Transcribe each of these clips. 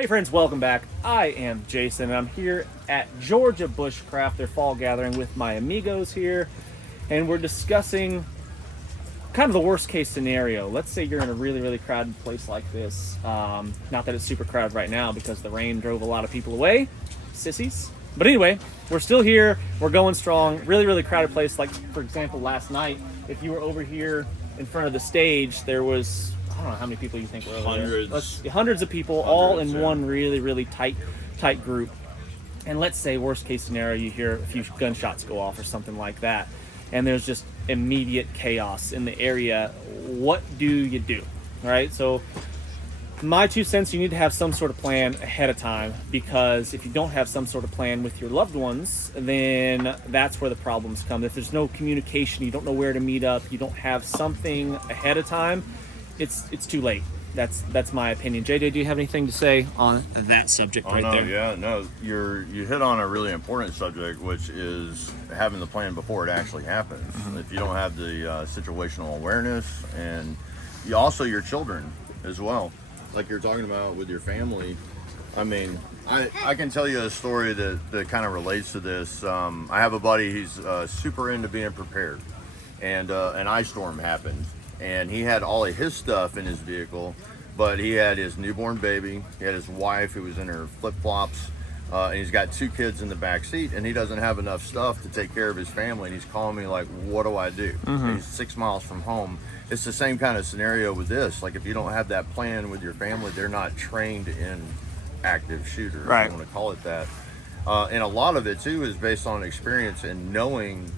Hey friends, welcome back. I am Jason and I'm here at Georgia Bushcraft, their fall gathering with my amigos here, and we're discussing kind of the worst case scenario. Let's say you're in a really crowded place like this. Not that it's super crowded right now because the rain drove a lot of people away. Sissies. But anyway, we're still here. We're going strong. Really crowded place. Like, for example, last night, if you were over here in front of the stage, there was, I don't know how many people you think were over there. Hundreds of people, all in one really tight group. And let's say, worst case scenario, you hear a few gunshots go off or something like that, and there's just immediate chaos in the area. What do you do? All right, so my 2 cents, you need to have some sort of plan ahead of time, because if you don't have some sort of plan with your loved ones, then that's where the problems come. If there's no communication, you don't know where to meet up, you don't have something ahead of time, it's too late. That's my opinion. JJ, do you have anything to say on that subject there? Yeah, no, you hit on a really important subject, which is having the plan before it actually happens. If you don't have the situational awareness, and your children as well, like you're talking about with your family. I mean, I can tell you a story that kind of relates to this. I have a buddy, he's super into being prepared, and an ice storm happened, and he had all of his stuff in his vehicle, but he had his newborn baby, he had his wife who was in her flip-flops, and he's got 2 kids in the back seat, and he doesn't have enough stuff to take care of his family, and he's calling me like, what do I do? He's 6 miles from home. It's the same kind of scenario with this. Like, if you don't have that plan with your family, they're not trained in active shooters, right? I want to call it that. And a lot of it too is based on experience and knowing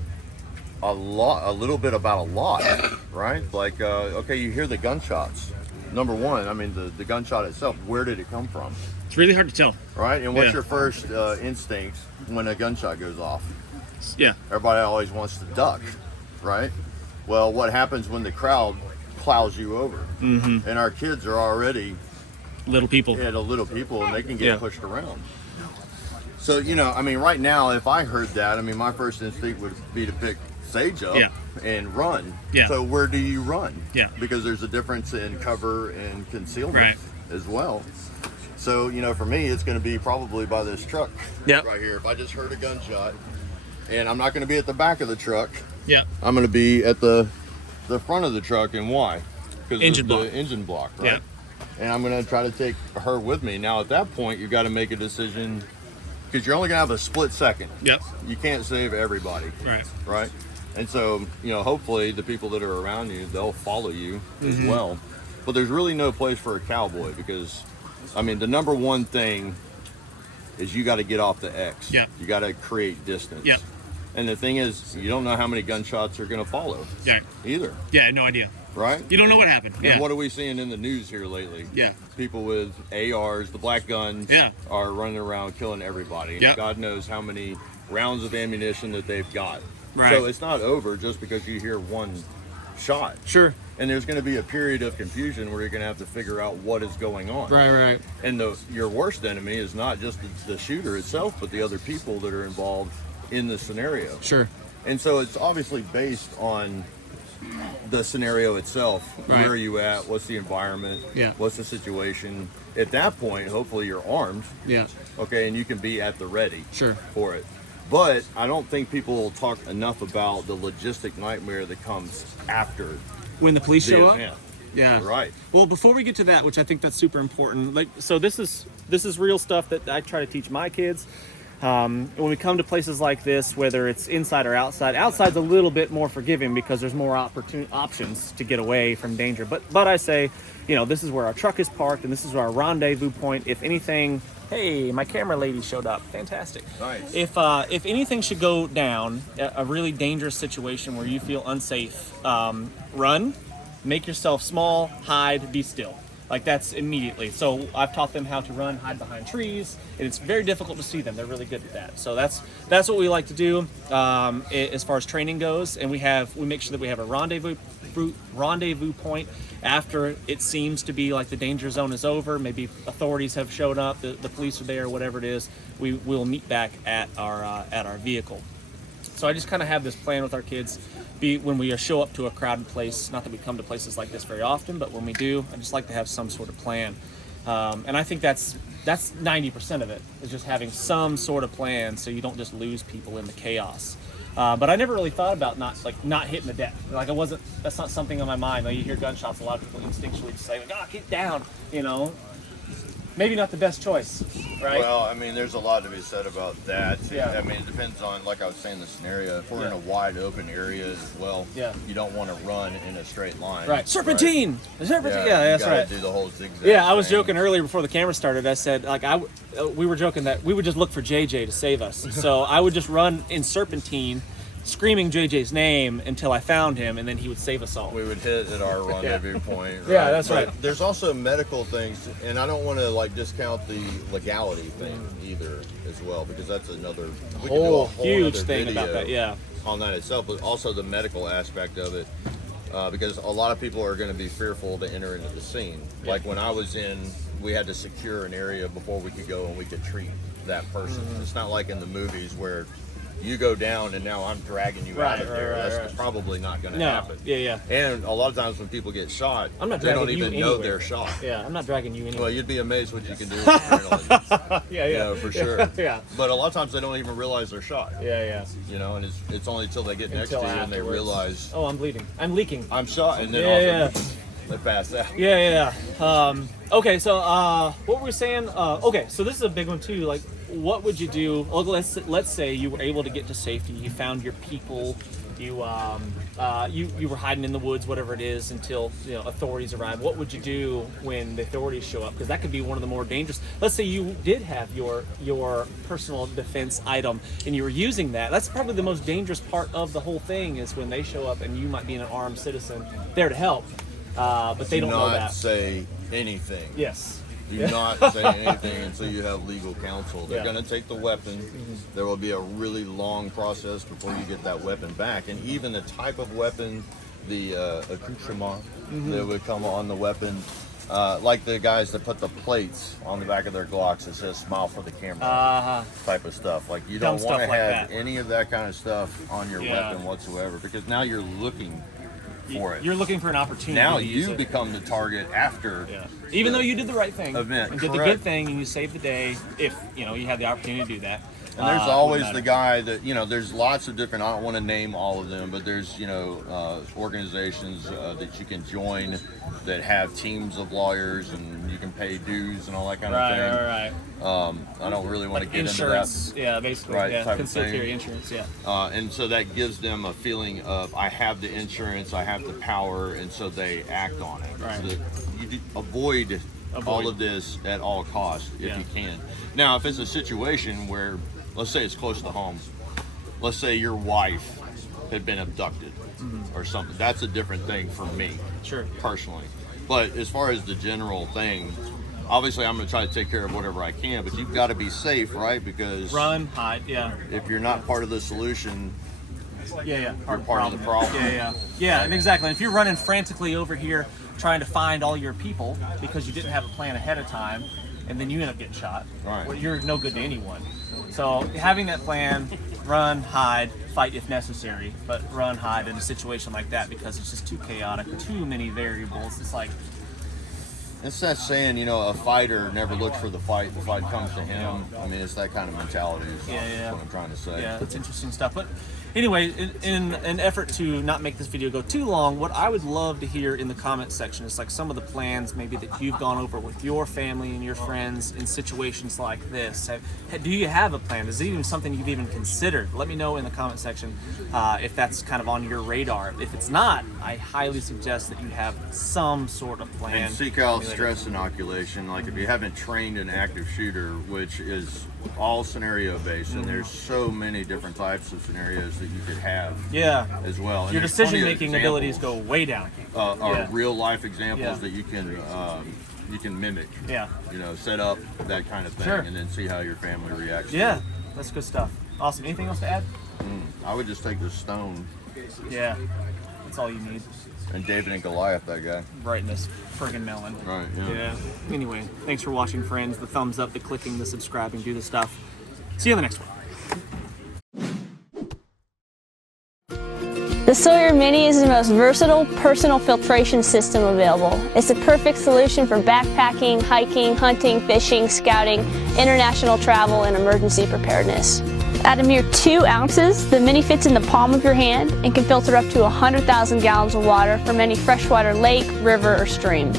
a little bit about a lot, right? Like, okay, you hear the gunshots. Number one, I mean, the gunshot itself, where did it come from? It's really hard to tell. Right? And what's your first instinct when a gunshot goes off? Yeah. Everybody always wants to duck, right? Well, what happens when the crowd plows you over? And our kids are already little people. Yeah, the little people, and they can get pushed around. So, I mean, right now, if I heard that, I mean, my first instinct would be to pick Sage up and run. Yeah. So where do you run? Yeah. Because there's a difference in cover and concealment as well. So, for me, it's going to be probably by this truck right here. If I just heard a gunshot, and I'm not going to be at the back of the truck. Yeah. I'm going to be at the front of the truck, and why? Because the engine block, right? Yeah. And I'm going to try to take her with me. Now, at that point, you got to make a decision, because you're only going to have a split second. Yep. You can't save everybody. Right? And so, hopefully the people that are around you, they'll follow you as well. But there's really no place for a cowboy, because, I mean, the number one thing is you got to get off the X. Yeah. You got to create distance. Yeah. And the thing is, you don't know how many gunshots are going to follow. Yeah. Either. Yeah, no idea. Right? You don't know what happened. And what are we seeing in the news here lately? Yeah. People with ARs, the black guns, are running around killing everybody. Yeah. God knows how many rounds of ammunition that they've got. Right. So it's not over just because you hear one shot. Sure. And there's going to be a period of confusion where you're going to have to figure out what is going on. Right. And your worst enemy is not just the shooter itself, but the other people that are involved in the scenario. Sure. And so it's obviously based on the scenario itself. Right. Where are you at? What's the environment? Yeah. What's the situation? At that point, hopefully you're armed. Yeah. Okay, and you can be at the ready. Sure. For it. But I don't think people will talk enough about the logistic nightmare that comes after. When the police show up? Yeah. Right. Well, before we get to that, which I think that's super important, so this is real stuff that I try to teach my kids. When we come to places like this, whether it's inside or outside's a little bit more forgiving because there's more options to get away from danger. But I say, this is where our truck is parked, and this is our rendezvous point. If anything, hey, my camera lady showed up. Fantastic. Nice. If anything should go down, a really dangerous situation where you feel unsafe, run, make yourself small, hide, be still. Like, that's immediately. So I've taught them how to run, hide behind trees, and it's very difficult to see them. They're really good at that. So that's what we like to do as far as training goes. And we make sure that we have a rendezvous point after it seems to be like the danger zone is over. Maybe authorities have showed up, the police are there, whatever it is. We'll meet back at our vehicle. So I just kind of have this plan with our kids. When we show up to a crowded place, not that we come to places like this very often, but when we do, I just like to have some sort of plan. And I think that's that's 90% of it, is just having some sort of plan so you don't just lose people in the chaos. But I never really thought about not hitting the deck. Like that's not something on my mind. Like you hear gunshots, a lot of people instinctually just say, like, "Ah, get down," you know. Maybe not the best choice, right? Well, I mean, there's a lot to be said about that. Yeah. I mean, it depends on, like I was saying, the scenario. If we're in a wide open area as well, you don't want to run in a straight line. Right. Serpentine! Right? Serpentine! Yeah, that's right. Do the whole zigzag. Yeah, I was joking earlier before the camera started. I said, like, we were joking that we would just look for JJ to save us. So I would just run in serpentine, screaming JJ's name until I found him, and then he would save us all. We would hit at our rendezvous point. Right? Yeah, that's right. There's also medical things, and I don't want to like discount the legality thing either as well, because that's another whole huge thing about that. Yeah, on that itself, but also the medical aspect of it, because a lot of people are going to be fearful to enter into the scene. Yeah. Like when I was in, we had to secure an area before we could go and we could treat that person. It's not like in the movies where you go down and now I'm dragging you out of there. That's probably not going to happen. Yeah. And a lot of times when people get shot, they don't even know they're shot. Yeah, I'm not dragging you anywhere. Well, you'd be amazed what you can do with adrenaline. Yeah. You know, for sure. Yeah. But a lot of times they don't even realize they're shot. Yeah. You know, and it's only until they get next to you and they realize, oh, I'm bleeding. I'm leaking. I'm shot. And then they pass out. Yeah. Okay, so what were we saying? Okay, so this is a big one too. Like, what would you do? Well, let's say you were able to get to safety. You found your people. You were hiding in the woods, whatever it is, until authorities arrive. What would you do when the authorities show up? Because that could be one of the more dangerous. Let's say you did have your personal defense item and you were using that. That's probably the most dangerous part of the whole thing, is when they show up and you might be an armed citizen there to help, but they don't know that. Do not say anything. Yes. Do not say anything until you have legal counsel. They're going to take the weapon. There will be a really long process before you get that weapon back. And even the type of weapon, the accoutrement that would come on the weapon, like the guys that put the plates on the back of their Glocks that says "Smile for the camera" type of stuff. Like you don't want to have any of that kind of stuff on your weapon whatsoever, because now you're looking for it. You're looking for an opportunity. Now you become the target after. Yeah. Even though you did the right thing and did the good thing and you saved the day, if you had the opportunity to do that. And there's always the guy that there's lots of different. I don't want to name all of them, but there's organizations that you can join that have teams of lawyers, and you can pay dues and all that kind of thing. Right. I don't really want to get insurance, into that. Yeah, basically. Right, yeah, type conciliatory insurance. Yeah. And so that gives them a feeling of, I have the insurance, I have the power, and so they act on it. Right. So that you avoid all of this at all costs if you can. Now, if it's a situation where, let's say it's close to home, let's say your wife had been abducted or something, that's a different thing for me, personally. But as far as the general thing, obviously I'm going to try to take care of whatever I can, but you've got to be safe, right? Because run, hide, if you're not part of the solution, you're part of the problem. Yeah, and exactly. And if you're running frantically over here trying to find all your people because you didn't have a plan ahead of time, and then you end up getting shot, well, you're no good to anyone. So having that plan, run, hide, fight if necessary, but run, hide in a situation like that, because it's just too chaotic, too many variables. It's like, it's that saying, a fighter never looks for the fight comes to him. I mean, it's that kind of mentality. That's what I'm trying to say. Yeah, that's interesting stuff. But anyway, in an effort to not make this video go too long, what I would love to hear in the comment section is like some of the plans maybe that you've gone over with your family and your friends in situations like this. Do you have a plan? Is it even something you've even considered? Let me know in the comment section if that's kind of on your radar. If it's not, I highly suggest that you have some sort of plan. And seek out stress inoculation. Like if you haven't trained an active shooter, which is all scenario based, and there's so many different types of scenarios that you could have as well. And your decision making abilities go way down. Are real life examples that you can mimic. Set up that kind of thing, and then see how your family reacts to it. That's good stuff. Awesome. Anything else to add? I would just take the stone. Yeah, that's all you need. And David and Goliath, that guy. Right in this friggin' melon. Right, yeah. Anyway, thanks for watching, friends. The thumbs up, the clicking, the subscribing, do the stuff. See you on the next one. The Sawyer Mini is the most versatile personal filtration system available. It's a perfect solution for backpacking, hiking, hunting, fishing, scouting, international travel, and emergency preparedness. At a mere 2 ounces, the Mini fits in the palm of your hand and can filter up to 100,000 gallons of water from any freshwater lake, river, or stream.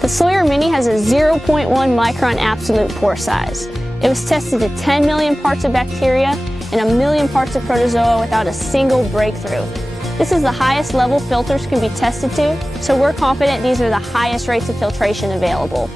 The Sawyer Mini has a 0.1 micron absolute pore size. It was tested to 10 million parts of bacteria and 1 million parts of protozoa without a single breakthrough. This is the highest level filters can be tested to, so we're confident these are the highest rates of filtration available.